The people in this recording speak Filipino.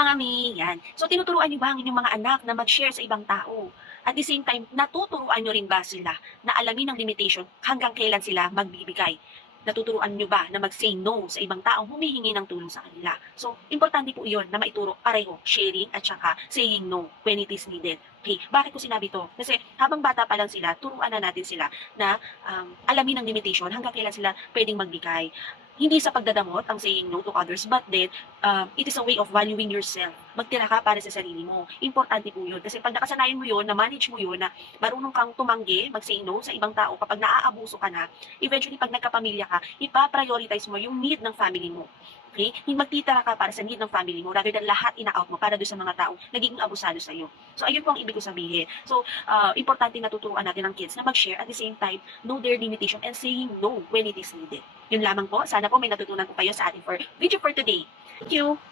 mga mi, yan. So tinuturuan niyo ba ang inyong mga anak na mag-share sa ibang tao? At the same time, natuturuan niyo rin ba sila na alamin ang limitation hanggang kailan sila magbibigay? Natuturuan niyo ba na mag-say no sa ibang taong humihingi ng tulong sa kanila? So, importante po iyon na maituro pareho, sharing at saka saying no when it is needed. Okay, bakit ko sinabi to? Kasi habang bata pa lang sila, turuan na natin sila na alamin ang limitation hanggang kailan sila pwedeng magbigay. Hindi sa pagdadamot ang saying no to others, but then it is a way of valuing yourself. Magtira ka para sa sarili mo. Importante po yun. Kasi pag nakasanayan mo yun, na-manage mo yun, na marunong kang tumanggi, mag-say no sa ibang tao kapag naaabuso ka na, eventually pag nagkapamilya ka, ipa-prioritize mo yung need ng family mo. Okay? Yung magtitira ka para sa need ng family mo rather than lahat ina-out mo para doon sa mga taong nagiging abusado sa iyo. So, ayun po ang ibig ko sabihin. So, importante natuturuan natin ang kids na mag-share at the same time, know their limitation and saying no when it is needed. Yun lamang po. Sana po may natutunan po kayo sa ating video for today. Thank you!